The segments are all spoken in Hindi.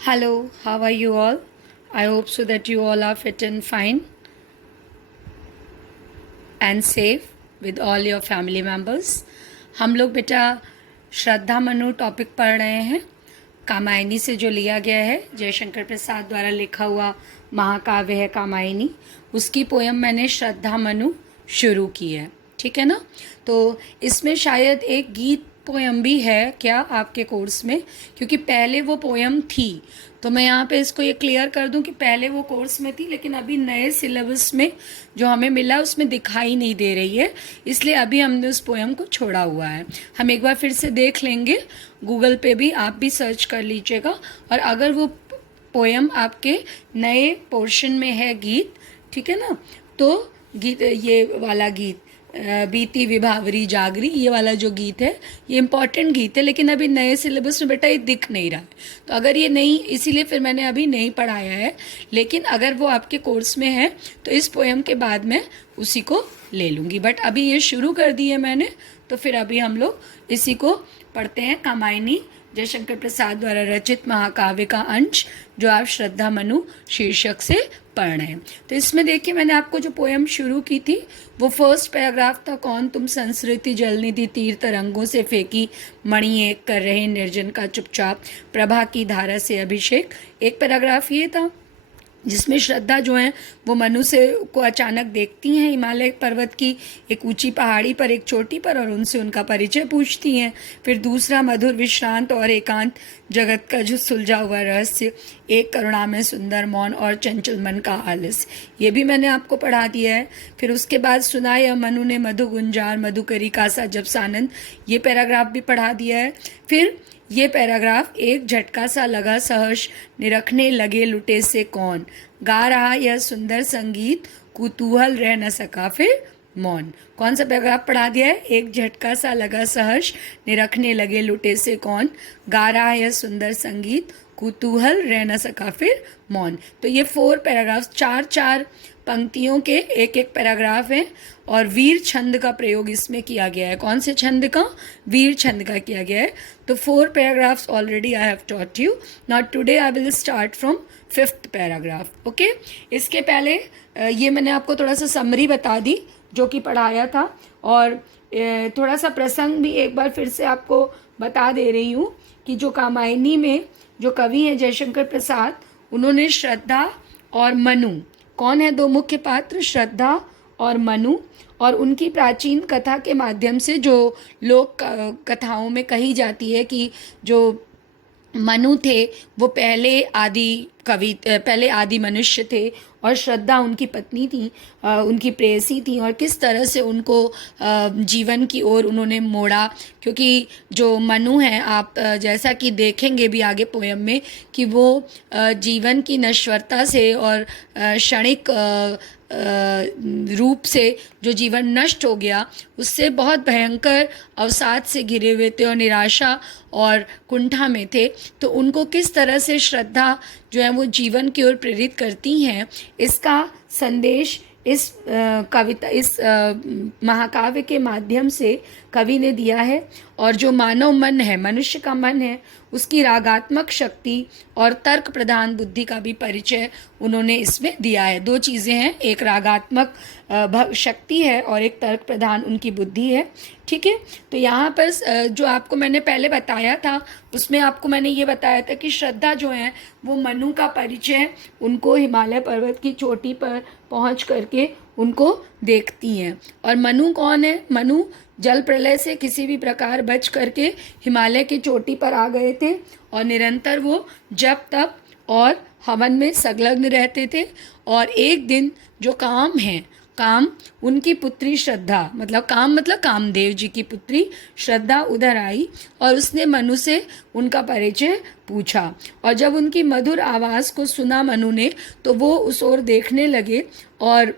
Hello, how are you all? I hope so that you all are fit and fine and safe with all your family members. हम लोग बेटा श्रद्धा मनु टॉपिक पढ़ रहे हैं। कामायनी से जो लिया गया है, जयशंकर प्रसाद द्वारा लिखा हुआ महाकाव्य है कामायनी, उसकी पोयम मैंने श्रद्धा मनु शुरू की है। ठीक है ना। तो इसमें शायद एक गीत पोयम भी है क्या आपके कोर्स में, क्योंकि पहले वो पोयम थी। तो मैं यहाँ पे इसको ये क्लियर कर दूं कि पहले वो कोर्स में थी, लेकिन अभी नए सिलेबस में जो हमें मिला उसमें दिखाई नहीं दे रही है, इसलिए अभी हमने उस पोयम को छोड़ा हुआ है। हम एक बार फिर से देख लेंगे, गूगल पे भी आप भी सर्च कर लीजिएगा, और अगर वो पोयम आपके नए पोर्शन में है गीत, ठीक है ना, तो गीत ये वाला गीत बीती विभावरी जागरी, ये वाला जो गीत है ये इम्पॉर्टेंट गीत है, लेकिन अभी नए सिलेबस में बेटा ये दिख नहीं रहा है। तो अगर ये नहीं, इसीलिए फिर मैंने अभी नहीं पढ़ाया है, लेकिन अगर वो आपके कोर्स में है तो इस पोयम के बाद मैं उसी को ले लूँगी। बट अभी ये शुरू कर दी है मैंने, तो फिर अभी हम लोग इसी को पढ़ते हैं। कामायनी जयशंकर प्रसाद द्वारा रचित महाकाव्य का अंश, जो आप श्रद्धा मनु शीर्षक से पढ़ रहे हैं। तो इसमें देखिए, मैंने आपको जो पोयम शुरू की थी वो फर्स्ट पैराग्राफ था, कौन तुम संस्कृति जलनिधि तीर तरंगों से फेंकी मणि एक कर रहे निर्जन का चुपचाप प्रभा की धारा से अभिषेक। एक पैराग्राफ ये था जिसमें श्रद्धा जो है वो मनु से को अचानक देखती हैं हिमालय पर्वत की एक ऊंची पहाड़ी पर, एक चोटी पर, और उनसे उनका परिचय पूछती हैं। फिर दूसरा मधुर विश्रांत और एकांत जगत का जो सुलझा हुआ रहस्य, एक करुणा में सुंदर मौन और चंचल मन का आलस, ये भी मैंने आपको पढ़ा दिया है। फिर उसके बाद सुनाया मनु ने मधु गुंजार मधुकरी का सा जब सानंद, ये पैराग्राफ भी पढ़ा दिया है। फिर ये पैराग्राफ एक झटका सा लगा सहर्ष निरखने लगे लुटे से कौन, गा रहा यह सुंदर संगीत कुतूहल रह न सका फिर मौन। कौन सा पैराग्राफ पढ़ा दिया है? एक झटका सा लगा सहर्ष निरखने लगे लुटे से कौन, गा रहा यह सुंदर संगीत कुतूहल रह न सका फिर मौन। तो ये 4 पैराग्राफ, 4 पंक्तियों के एक एक पैराग्राफ है, और वीर छंद का प्रयोग इसमें किया गया है। कौन से छंद का? वीर छंद का किया गया है। तो 4 paragraphs already I have taught you. Now today I will start from 5th paragraph. Okay, इसके पहले ये मैंने आपको थोड़ा सा समरी बता दी जो कि पढ़ाया था, और थोड़ा सा प्रसंग भी एक बार फिर से आपको बता दे रही हूँ कि जो कामायनी में जो कवि हैं जयशंकर प्रसाद, उन्होंने श्रद्धा और मनु, कौन है 2 मुख्य पात्र, श्रद्धा और मनु, और उनकी प्राचीन कथा के माध्यम से जो लोक कथाओं में कही जाती है कि जो मनु थे वो पहले आदि मनुष्य थे, और श्रद्धा उनकी पत्नी थी, उनकी प्रेयसी थी, और किस तरह से उनको जीवन की ओर उन्होंने मोड़ा। क्योंकि जो मनु हैं, आप जैसा कि देखेंगे भी आगे पोयम में, कि वो जीवन की नश्वरता से और क्षणिक रूप से जो जीवन नष्ट हो गया, उससे बहुत भयंकर अवसाद से घिरे हुए थे और निराशा और कुंठा में थे। तो उनको किस तरह से श्रद्धा जो है वो जीवन की ओर प्रेरित करती हैं, इसका संदेश इस कविता, इस महाकाव्य के माध्यम से कवि ने दिया है। और जो मानव मन है, मनुष्य का मन है, उसकी रागात्मक शक्ति और तर्क प्रधान बुद्धि का भी परिचय उन्होंने इसमें दिया है। 2 चीज़ें हैं, एक रागात्मक शक्ति है और एक तर्क प्रधान उनकी बुद्धि है। ठीक है। तो यहाँ पर जो आपको मैंने पहले बताया था, उसमें आपको मैंने ये बताया था कि श्रद्धा जो है वो मनु का परिचय उनको हिमालय पर्वत की चोटी पर पहुँच करके उनको देखती हैं। और मनु कौन है? मनु जल प्रलय से किसी भी प्रकार बच करके हिमालय की चोटी पर आ गए थे, और निरंतर वो जप तप और हवन में संलग्न रहते थे। और एक दिन जो काम है, काम उनकी पुत्री श्रद्धा, मतलब काम मतलब कामदेव जी की पुत्री श्रद्धा उधर आई, और उसने मनु से उनका परिचय पूछा। और जब उनकी मधुर आवाज़ को सुना मनु ने, तो वो उस ओर देखने लगे। और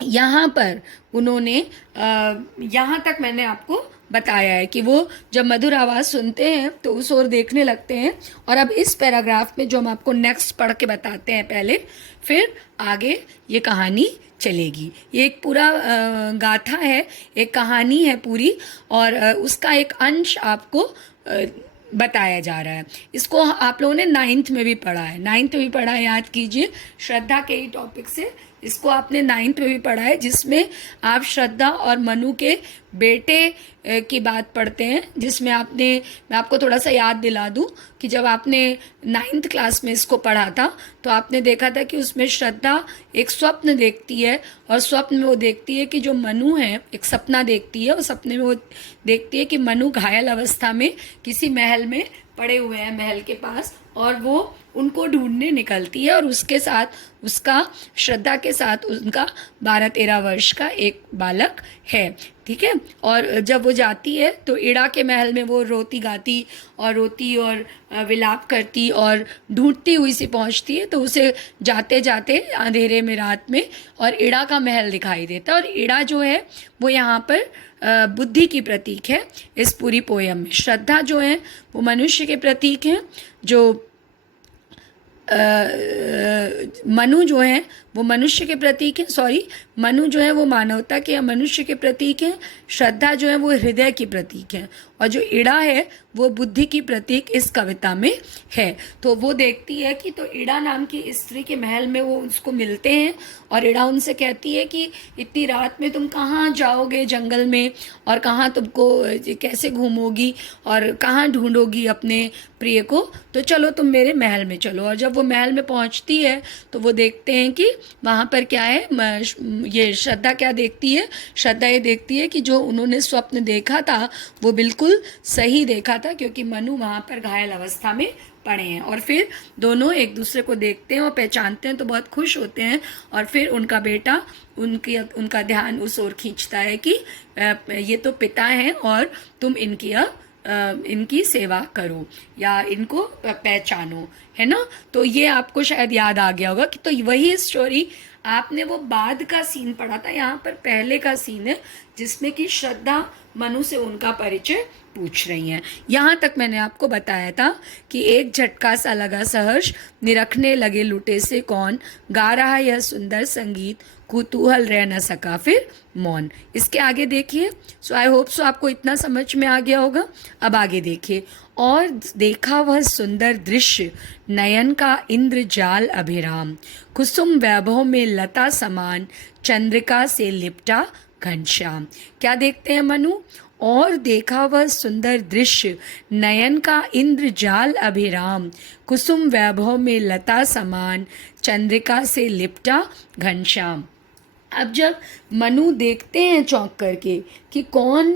यहाँ पर उन्होंने यहाँ तक मैंने आपको बताया है कि वो जब मधुर आवाज़ सुनते हैं तो उस ओर देखने लगते हैं। और अब इस पैराग्राफ में जो हम आपको नेक्स्ट पढ़ के बताते हैं पहले, फिर आगे ये कहानी चलेगी। ये एक पूरा गाथा है, एक कहानी है पूरी, और उसका एक अंश आपको बताया जा रहा है। इसको आप लोगों ने नाइन्थ में भी पढ़ा है, नाइन्थ में भी पढ़ा है, याद कीजिए, श्रद्धा के ही टॉपिक से इसको आपने नाइन्थ में भी पढ़ा है, जिसमें आप श्रद्धा और मनु के बेटे की बात पढ़ते हैं, जिसमें आपने, मैं आपको थोड़ा सा याद दिला दूं कि जब आपने नाइन्थ क्लास में इसको पढ़ा था तो आपने देखा था कि उसमें श्रद्धा एक स्वप्न देखती है, और स्वप्न में वो देखती है कि जो मनु है, एक सपना देखती है, और सपने में वो देखती है कि मनु घायल अवस्था में किसी महल में पड़े हुए हैं, महल के पास, और वो उनको ढूंढने निकलती है, और उसके साथ उसका, श्रद्धा के साथ उनका 12-13 वर्ष का एक बालक है, ठीक है। और जब वो जाती है तो इड़ा के महल में वो रोती गाती और विलाप करती और ढूंढती हुई सी पहुंचती है, तो उसे जाते जाते अंधेरे में, रात में, और इड़ा का महल दिखाई देता है। और इड़ा जो है वो यहाँ पर बुद्धि की प्रतीक है इस पूरी पोयम में। श्रद्धा जो है वो मनुष्य के प्रतीक हैं, जो मनु जो है वो मनुष्य के प्रतीक हैं, मनु जो है वो मानवता के या मनुष्य के प्रतीक हैं, श्रद्धा जो है वो हृदय की प्रतीक है, और जो इड़ा है वो बुद्धि की प्रतीक इस कविता में है। तो वो देखती है कि, तो इड़ा नाम की स्त्री के महल में वो उसको मिलते हैं, और इड़ा उनसे कहती है कि इतनी रात में तुम कहाँ जाओगे जंगल में, और कहाँ तुमको कैसे घूमोगी, और कहाँ ढूंढोगी अपने प्रिय को, तो चलो तुम मेरे महल में चलो। और जब वो महल में पहुँचती है तो वो देखते हैं कि वहाँ पर क्या है, ये श्रद्धा क्या देखती है, श्रद्धा ये देखती है कि जो उन्होंने स्वप्न देखा था वो बिल्कुल सही देखा था, क्योंकि मनु वहाँ पर घायल अवस्था में पड़े हैं। और फिर दोनों एक दूसरे को देखते हैं और पहचानते हैं तो बहुत खुश होते हैं, और फिर उनका बेटा उनका ध्यान उस ओर खींचता है कि ये तो पिता हैं और तुम इनकी सेवा करो या इनको पहचानो, है ना। तो ये आपको शायद याद आ गया होगा कि, तो वही स्टोरी आपने वो बाद का सीन पढ़ा था, यहाँ पर पहले का सीन है जिसमें कि श्रद्धा मनु से उनका परिचय पूछ रही हैं। यहाँ तक मैंने आपको बताया था कि एक झटका सा लगा सहर्ष, निरखने लगे लुटे से कौन, गा रहा यह सुंदर संगीत, कुतूहल रह न सका फिर मौन। इसके आगे देखिए। सो आई होप सो आपको इतना समझ में आ गया होगा। अब आगे देखिए। और देखा वह सुंदर दृश्य, नयन का इंद्रजाल अभिराम, कुसुम वैभव में लता समान, चंद्रिका से लिपटा घनश्याम। क्या देखते हैं मनु? और देखा वह सुंदर दृश्य, नयन का इंद्रजाल अभिराम, कुसुम वैभव में लता समान, चंद्रिका से लिपटा घनश्याम। अब जब मनु देखते हैं चौंक करके कि कौन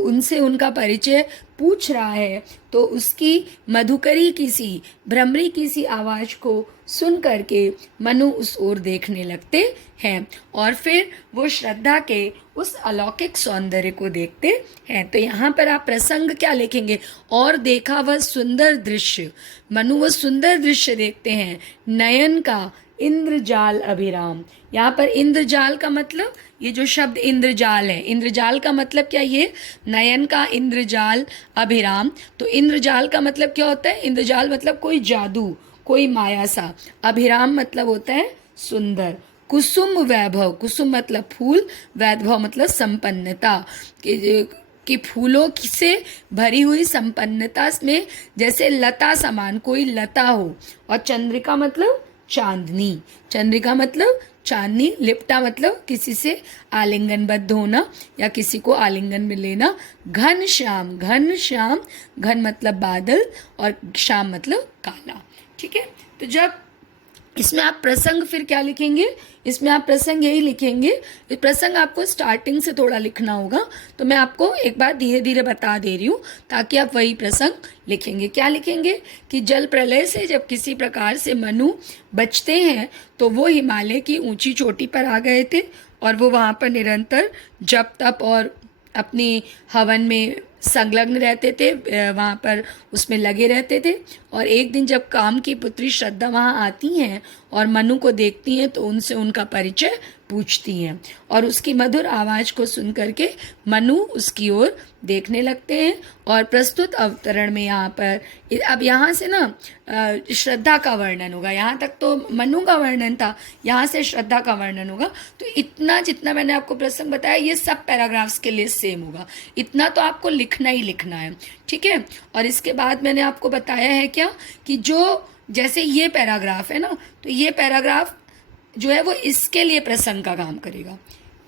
उनसे उनका परिचय पूछ रहा है, तो उसकी मधुकरी की सी, भ्रमरी की सी आवाज़ को सुन करके मनु उस ओर देखने लगते हैं, और फिर वो श्रद्धा के उस अलौकिक सौंदर्य को देखते हैं। तो यहाँ पर आप प्रसंग क्या लिखेंगे? और देखा वह सुंदर दृश्य, मनु वह सुंदर दृश्य देखते हैं, नयन का इंद्रजाल अभिराम। यहाँ पर इंद्रजाल का मतलब, ये जो शब्द इंद्रजाल है, इंद्रजाल का मतलब क्या? ये नयन का इंद्रजाल अभिराम। तो इंद्रजाल का मतलब क्या होता है? इंद्रजाल मतलब कोई जादू, कोई माया सा। अभिराम मतलब होता है सुंदर। कुसुम वैभव, कुसुम मतलब फूल, वैभव मतलब संपन्नता, कि फूलों से भरी हुई संपन्नता में जैसे लता समान कोई लता हो। और चंद्रिका मतलब चांदनी, चंद्रिका मतलब चांदनी, लिपटा मतलब किसी से आलिंगनबद्ध होना या किसी को आलिंगन में लेना। घन श्याम, घन श्याम, घन मतलब बादल और श्याम मतलब काला। ठीक है। तो जब इसमें आप प्रसंग फिर क्या लिखेंगे? इसमें आप प्रसंग यही लिखेंगे। ये प्रसंग आपको स्टार्टिंग से थोड़ा लिखना होगा, तो मैं आपको एक बार धीरे धीरे बता दे रही हूँ ताकि आप वही प्रसंग लिखेंगे। क्या लिखेंगे? कि जल प्रलय से जब किसी प्रकार से मनु बचते हैं तो वो हिमालय की ऊंची चोटी पर आ गए थे, और वो वहाँ पर निरंतर जप तप और अपनी हवन में संलग्न रहते थे, वहाँ पर उसमें लगे रहते थे। और एक दिन जब काम की पुत्री श्रद्धा वहाँ आती हैं और मनु को देखती हैं तो उनसे उनका परिचय पूछती हैं और उसकी मधुर आवाज़ को सुन करके मनु उसकी ओर देखने लगते हैं। और प्रस्तुत अवतरण में यहाँ पर अब यहाँ से ना श्रद्धा का वर्णन होगा। यहाँ तक तो मनु का वर्णन था, यहाँ से श्रद्धा का वर्णन होगा। तो इतना जितना मैंने आपको प्रसंग बताया ये सब पैराग्राफ्स के लिए सेम होगा, इतना तो आपको लिखना ही लिखना है, ठीक है। और इसके बाद मैंने आपको बताया है क्या कि जो जैसे ये पैराग्राफ है ना, तो ये पैराग्राफ जो है वो इसके लिए प्रसंग का काम करेगा,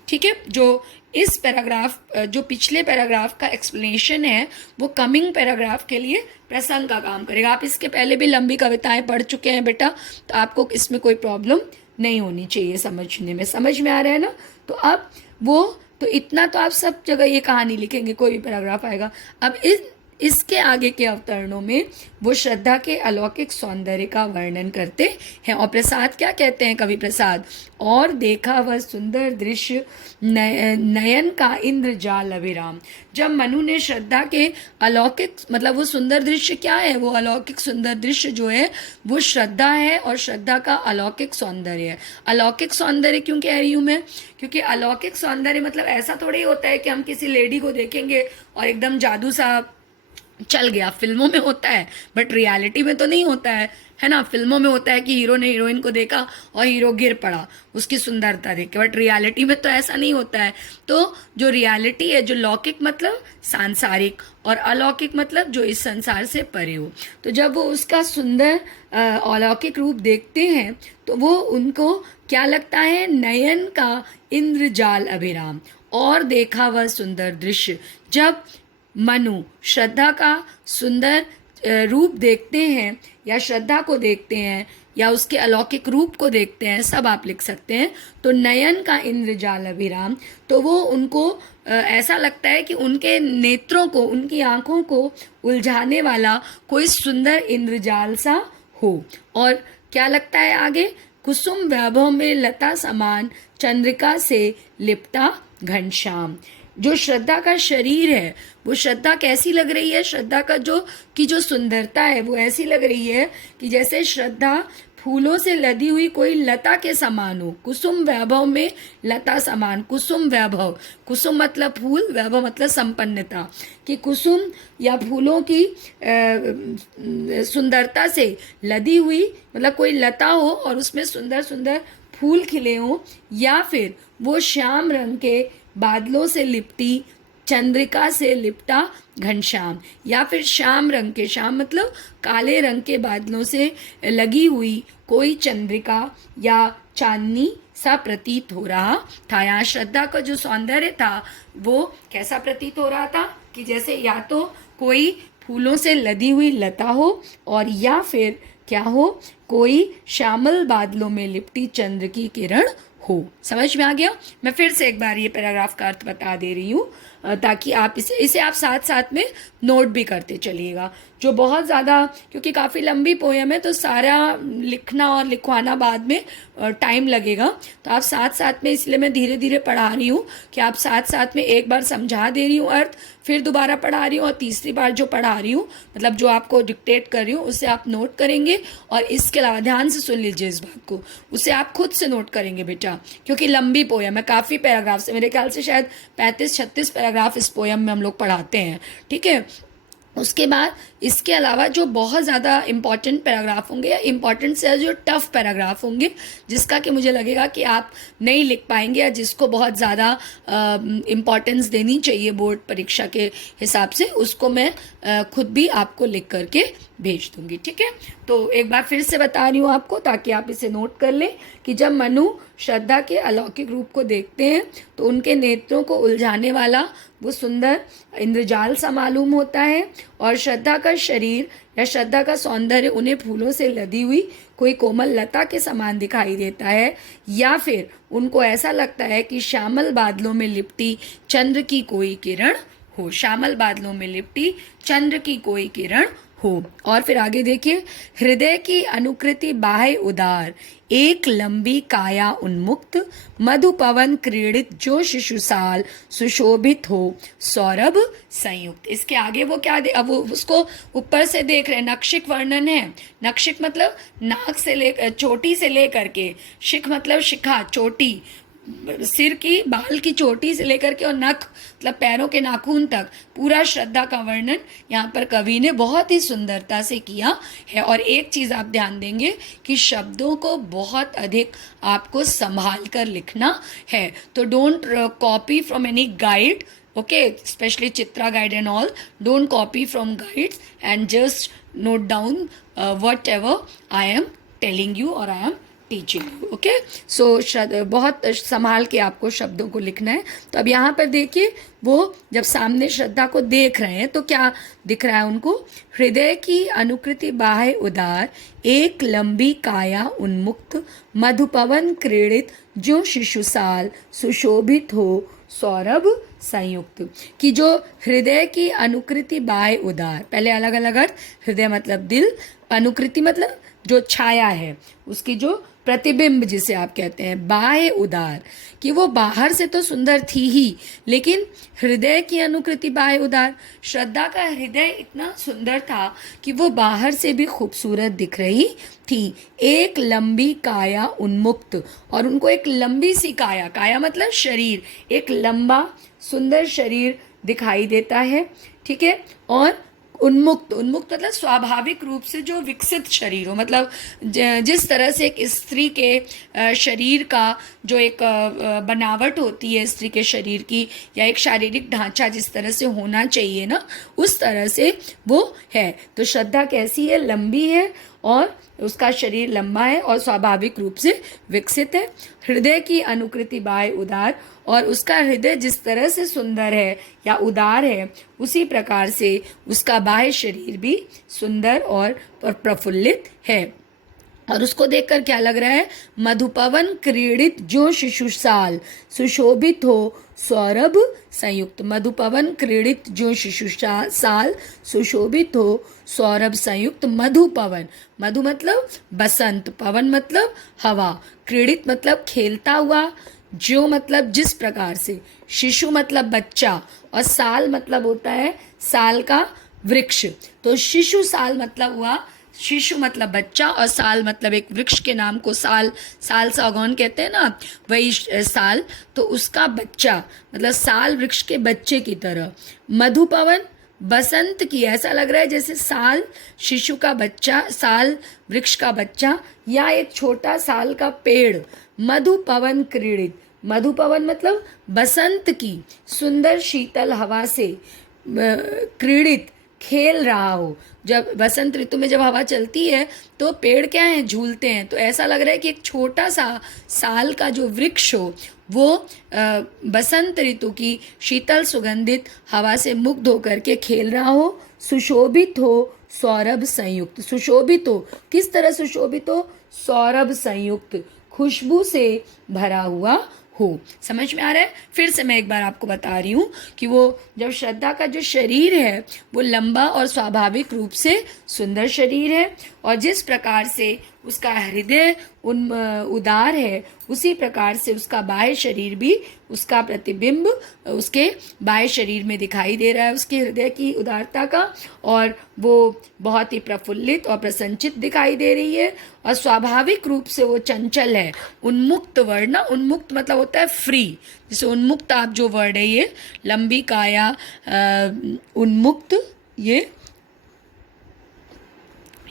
ठीक है। जो इस पैराग्राफ जो पिछले पैराग्राफ का एक्सप्लेनेशन है वो कमिंग पैराग्राफ के लिए प्रसंग का काम करेगा। आप इसके पहले भी लंबी कविताएं पढ़ चुके हैं बेटा, तो आपको इसमें कोई प्रॉब्लम नहीं होनी चाहिए समझने में। समझ में आ रहा है ना? तो अब वो तो इतना तो आप सब जगह ये कहानी लिखेंगे, कोई भी पैराग्राफ आएगा। अब इसके आगे के अवतरणों में वो श्रद्धा के अलौकिक सौंदर्य का वर्णन करते हैं। और प्रसाद क्या कहते हैं कवि प्रसाद? और देखा वह सुंदर दृश्य नयन का इंद्रजाल अभिराम। जब मनु ने श्रद्धा के अलौकिक मतलब वो सुंदर दृश्य क्या है? वो अलौकिक सुंदर दृश्य जो है वो श्रद्धा है और श्रद्धा का अलौकिक सौंदर्य है। अलौकिक सौंदर्य क्यों कह रही हूँ मैं? क्योंकि अलौकिक सौंदर्य मतलब ऐसा थोड़ी होता है कि हम किसी लेडी को देखेंगे और एकदम जादू सा चल गया। फिल्मों में होता है बट रियलिटी में तो नहीं होता है ना। फिल्मों में होता है कि हीरो ने हीरोइन को देखा और हीरो गिर पड़ा उसकी सुंदरता देख के, बट रियलिटी में तो ऐसा नहीं होता है। तो जो रियलिटी है, जो लौकिक मतलब सांसारिक और अलौकिक मतलब जो इस संसार से परे हो, तो जब वो उसका सुंदर अलौकिक रूप देखते हैं तो वो उनको क्या लगता है? नयन का इंद्रजाल अभिराम। और देखा वह सुंदर दृश्य। जब मनु श्रद्धा का सुंदर रूप देखते हैं या श्रद्धा को देखते हैं या उसके अलौकिक रूप को देखते हैं, सब आप लिख सकते हैं। तो नयन का इंद्रजाल अभिराम, तो वो उनको ऐसा लगता है कि उनके नेत्रों को, उनकी आंखों को उलझाने वाला कोई सुंदर इंद्रजाल सा हो। और क्या लगता है आगे? कुसुम वैभव में लता समान चंद्रिका से लिपटा घनश्याम। जो श्रद्धा का शरीर है वो श्रद्धा कैसी लग रही है? श्रद्धा का जो सुंदरता है वो ऐसी लग रही है कि जैसे श्रद्धा फूलों से लदी हुई कोई लता के समान हो। कुसुम वैभव में लता समान। कुसुम वैभव, कुसुम मतलब फूल, वैभव मतलब संपन्नता। कि कुसुम या फूलों की सुंदरता से लदी हुई मतलब कोई लता हो और उसमें सुंदर सुंदर फूल खिले हों, या फिर वो श्याम रंग के बादलों से लिपटी चंद्रिका से लिपटा घनश्याम, या फिर श्याम रंग के, श्याम मतलब काले रंग के बादलों से लगी हुई कोई चंद्रिका या चांदनी सा प्रतीत हो रहा था। यहाँ श्रद्धा का जो सौंदर्य था वो कैसा प्रतीत हो रहा था कि जैसे या तो कोई फूलों से लदी हुई लता हो और या फिर क्या हो, कोई श्यामल बादलों में लिपटी चंद्र की किरण हो। समझ में आ गया? मैं फिर से एक बार ये पैराग्राफ का अर्थ बता दे रही हूँ ताकि आप इसे आप साथ साथ में नोट भी करते चलिएगा। जो बहुत ज़्यादा, क्योंकि काफ़ी लंबी पोयम है तो सारा लिखना और लिखवाना बाद में टाइम लगेगा, तो आप साथ साथ में, इसलिए मैं धीरे धीरे पढ़ा रही हूँ कि आप साथ साथ में एक बार समझा दे रही हूँ अर्थ, फिर दोबारा पढ़ा रही हूँ और तीसरी बार जो पढ़ा रही हूँ मतलब जो आपको डिक्टेट कर रही हूँ उसे आप नोट करेंगे। और इसके अलावा ध्यान से सुन लीजिए इस बात को, उसे आप खुद से नोट करेंगे बेटा, क्योंकि लंबी पोयम है, काफ़ी पैराग्राफ से, मेरे ख्याल से शायद 35-36 पैराग्राफ इस पोयम में हम लोग पढ़ाते हैं, ठीक है। उसके बाद इसके अलावा जो बहुत ज़्यादा इम्पॉर्टेंट पैराग्राफ होंगे या इम्पॉर्टेंट से जो टफ पैराग्राफ होंगे जिसका कि मुझे लगेगा कि आप नहीं लिख पाएंगे या जिसको बहुत ज़्यादा इम्पॉर्टेंस देनी चाहिए बोर्ड परीक्षा के हिसाब से, उसको मैं खुद भी आपको लिख करके भेज दूंगी, ठीक है। तो एक बार फिर से बता रही हूँ आपको ताकि आप इसे नोट कर लें कि जब मनु श्रद्धा के अलौकिक रूप को देखते हैं तो उनके नेत्रों को उलझाने वाला वो सुंदर इंद्रजाल सा मालूम होता है, और श्रद्धा का शरीर या श्रद्धा का सौंदर्य उन्हें फूलों से लदी हुई कोई कोमल लता के समान दिखाई देता है, या फिर उनको ऐसा लगता है कि श्यामल बादलों में लिपटी चंद्र की कोई किरण हो। श्यामल बादलों में लिपटी चंद्र की कोई किरण हो। और फिर आगे देखिए, हृदय की अनुकृति बाह्य उदार, एक लंबी काया उन्मुक्त, मधु पवन क्रीड़ित जो शिशुसाल सुशोभित हो, सौरभ संयुक्त। इसके आगे वो क्या अब वो उसको ऊपर से देख रहे हैं, नक्षिक वर्णन है। नक्षिक मतलब नाक से ले, चोटी से ले करके, शिख मतलब शिखा, चोटी, सिर की बाल की चोटी से लेकर के और नख मतलब पैरों के नाखून तक पूरा श्रद्धा का वर्णन यहाँ पर कवि ने बहुत ही सुंदरता से किया है। और एक चीज़ आप ध्यान देंगे कि शब्दों को बहुत अधिक आपको संभाल कर लिखना है। तो don't copy from any guide, okay, especially Chitra guide and all. Don't copy from guides and just note down whatever I am telling you or I am teaching you. Okay, so बहुत संभाल के आपको शब्दों को लिखना है। तो अब यहाँ पर देखिए, वो जब सामने श्रद्धा को देख रहे हैं तो क्या दिख रहा है उनको? हृदय की अनुकृति बाह्य उदार, एक लंबी काया उन्मुक्त, मधुपवन क्रीड़ित जो शिशुसाल, सुशोभित हो सौरभ संयुक्त। कि जो हृदय की अनुकृति बाह्य उदार, पहले अलग अलग अर्थ, हृदय मतलब दिल, अनुकृति मतलब जो छाया है, उसकी जो प्रतिबिंब जिसे आप कहते हैं, बाह्य उदार, कि वो बाहर से तो सुंदर थी ही, लेकिन हृदय की अनुकृति बाह्य उदार, श्रद्धा का हृदय इतना सुंदर था कि वो बाहर से भी खूबसूरत दिख रही थी। एक लंबी काया उन्मुक्त, और उनको एक लंबी सी काया, काया मतलब शरीर, एक लंबा सुंदर शरीर दिखाई देता है, ठीक है। और उन्मुक्त, उन्मुक्त मतलब स्वाभाविक रूप से जो विकसित शरीर हो, मतलब जिस तरह से एक स्त्री के शरीर का जो एक बनावट होती है स्त्री के शरीर की, या एक शारीरिक ढांचा जिस तरह से होना चाहिए ना, उस तरह से वो है। तो श्रद्धा कैसी है? लंबी है और उसका शरीर लंबा है और स्वाभाविक रूप से विकसित है। हृदय की अनुकृति बाह्य उदार, और उसका हृदय जिस तरह से सुंदर है या उदार है, उसी प्रकार से उसका बाह्य शरीर भी सुंदर और प्रफुल्लित है। और उसको देखकर क्या लग रहा है? मधुपवन क्रीड़ित जो शिशुसाल, सुशोभित हो सौरभ संयुक्त। मधुपवन क्रीड़ित जो शिशुसाल, सुशोभित हो सौरभ संयुक्त। मधुपवन, मधु मतलब बसंत, पवन मतलब हवा, क्रीड़ित मतलब खेलता हुआ, जो मतलब जिस प्रकार से, शिशु मतलब बच्चा, और साल मतलब होता है साल का वृक्ष। तो शिशु साल मतलब हुआ, शिशु मतलब बच्चा और साल मतलब एक वृक्ष के नाम को साल, साल सागौन कहते हैं ना, वही साल। तो उसका बच्चा मतलब साल वृक्ष के बच्चे की तरह। मधुपवन बसंत की, ऐसा लग रहा है जैसे साल शिशु का बच्चा, साल वृक्ष का बच्चा, या एक छोटा साल का पेड़। मधुपवन क्रीड़ित, मधुपवन मतलब बसंत की सुंदर शीतल हवा से क्रीड़ित खेल रहा हो। जब बसंत ऋतु में जब हवा चलती है तो पेड़ क्या है? झूलते हैं। तो ऐसा लग रहा है कि एक छोटा सा साल का जो वृक्ष हो वो बसंत ऋतु की शीतल सुगंधित हवा से मुग्ध होकर के खेल रहा हो। सुशोभित हो सौरभ संयुक्त, सुशोभित हो, किस तरह सुशोभित हो? सौरभ संयुक्त, खुशबू से भरा हुआ हो। समझ में आ रहा है? फिर से मैं एक बार आपको बता रही हूँ कि वो जब श्रद्धा का जो शरीर है वो लंबा और स्वाभाविक रूप से सुंदर शरीर है, और जिस प्रकार से उसका हृदय उदार है, उसी प्रकार से उसका बाह्य शरीर भी, उसका प्रतिबिंब उसके बाह्य शरीर में दिखाई दे रहा है, उसके हृदय की उदारता का, और वो बहुत ही प्रफुल्लित और प्रसन्नचित दिखाई दे रही है। और स्वाभाविक रूप से वो चंचल है। उन्मुक्त वर्ड ना, उन्मुक्त मतलब होता है फ्री, जैसे उन्मुक्त आप जो वर्ड है ये लंबी काया, उन्मुक्त, ये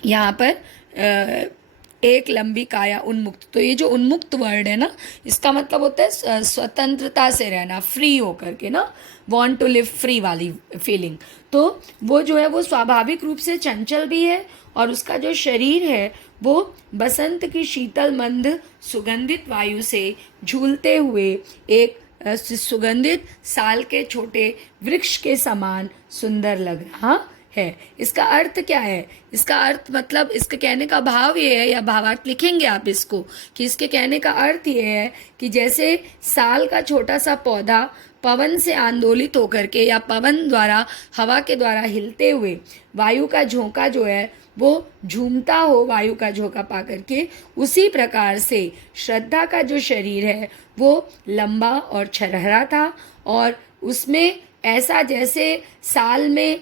यहाँ पर एक लंबी काया उन्मुक्त। तो ये जो उन्मुक्त वर्ड है ना, इसका मतलब होता है स्वतंत्रता से रहना, फ्री होकर के ना, वांट टू लिव फ्री वाली फीलिंग। तो वो जो है वो स्वाभाविक रूप से चंचल भी है, और उसका जो शरीर है वो बसंत की शीतल मंद सुगंधित वायु से झूलते हुए एक सुगंधित साल के छोटे वृक्ष के समान सुंदर लग रहा है। इसका अर्थ क्या है? इसका अर्थ मतलब, इसके कहने का भाव ये है, या भावार्थ लिखेंगे आप इसको, कि इसके कहने का अर्थ ये है कि जैसे साल का छोटा सा पौधा पवन से आंदोलित होकर के, या पवन द्वारा, हवा के द्वारा हिलते हुए वायु का झोंका जो है वो झूमता हो वायु का झोंका पा करके, उसी प्रकार से श्रद्धा का जो शरीर है वो लंबा और छरहरा था, और उसमें ऐसा जैसे साल में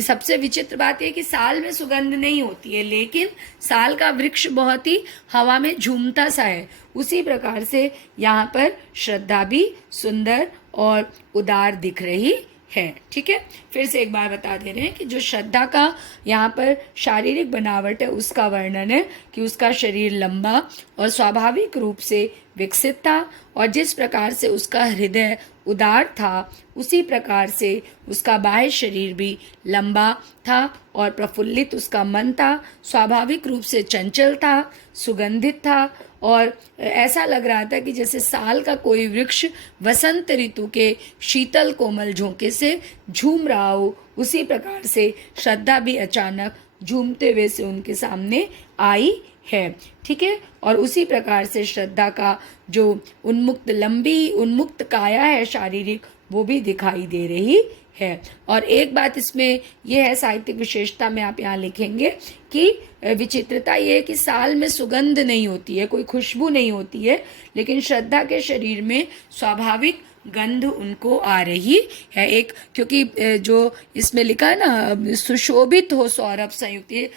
सबसे विचित्र बात यह कि साल में सुगंध नहीं होती है, लेकिन साल का वृक्ष बहुत ही हवा में झूमता सा है, उसी प्रकार से यहाँ पर श्रद्धा भी सुंदर और उदार दिख रही है। ठीक है, फिर से एक बार बता दे रहे हैं कि जो श्रद्धा का यहाँ पर शारीरिक बनावट है उसका वर्णन है कि उसका शरीर लंबा और स्वाभाविक रूप से विकसित था, और जिस प्रकार से उसका हृदय उदार था उसी प्रकार से उसका बाह्य शरीर भी लंबा था और प्रफुल्लित उसका मन था, स्वाभाविक रूप से चंचल था, सुगंधित था, और ऐसा लग रहा था कि जैसे साल का कोई वृक्ष वसंत ऋतु के शीतल कोमल झोंके से झूम रहा हो, उसी प्रकार से श्रद्धा भी अचानक झूमते हुए से उनके सामने आई है। ठीक है, और उसी प्रकार से श्रद्धा का जो लंबी उन्मुक्त काया है शारीरिक, वो भी दिखाई दे रही है। और एक बात इसमें यह है, साहित्यिक विशेषता में आप यहाँ लिखेंगे कि विचित्रता ये है कि साल में सुगंध नहीं होती है, कोई खुशबू नहीं होती है, लेकिन श्रद्धा के शरीर में स्वाभाविक गंध उनको आ रही है। एक क्योंकि जो इसमें लिखा है ना, सुशोभित हो सौरभ संयुक्त, ये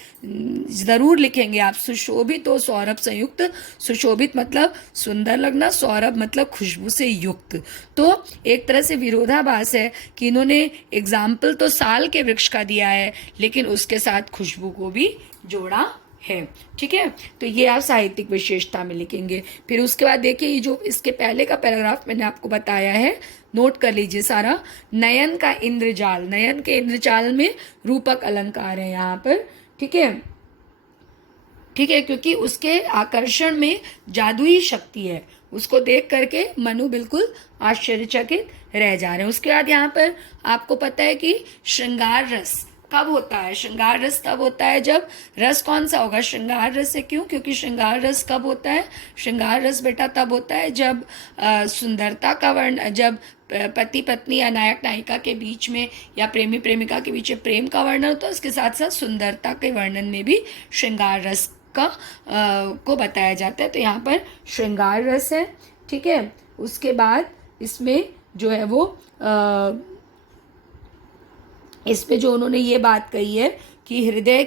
ज़रूर लिखेंगे आप, सुशोभित हो सौरभ संयुक्त। सुशोभित मतलब सुंदर लगना, सौरभ मतलब खुशबू से युक्त। तो एक तरह से विरोधाभास है कि इन्होंने एग्जाम्पल तो साल के वृक्ष का दिया है, लेकिन उसके साथ खुशबू को भी जोड़ा है। ठीक है, तो ये आप साहित्यिक विशेषता में लिखेंगे। फिर उसके बाद देखिए, ये जो इसके पहले का पैराग्राफ मैंने आपको बताया है, नोट कर लीजिए सारा। नयन का इंद्रजाल, नयन के इंद्रजाल में रूपक अलंकार है यहाँ पर। ठीक है, ठीक है, क्योंकि उसके आकर्षण में जादुई शक्ति है, उसको देख करके मनु बिल्कुल आश्चर्यचकित रह जा रहे हैं। उसके बाद यहाँ पर आपको पता है कि श्रृंगार रस कब होता है। श्रृंगार रस तब होता है जब, रस कौन सा होगा, श्रृंगार रस है। क्यों? क्योंकि श्रृंगार रस कब होता है, श्रृंगार रस बेटा तब होता है जब सुंदरता का वर्ण, जब पति पत्नी या नायक नायिका के बीच में या प्रेमी प्रेमिका के बीच में प्रेम का वर्णन होता है, उसके साथ साथ सुंदरता के वर्णन में भी श्रृंगार रस का को बताया जाता है। तो यहाँ पर श्रृंगार रस है। ठीक है, उसके बाद इसमें जो है वो इस पे जो उन्होंने ये बात कही है कि हृदय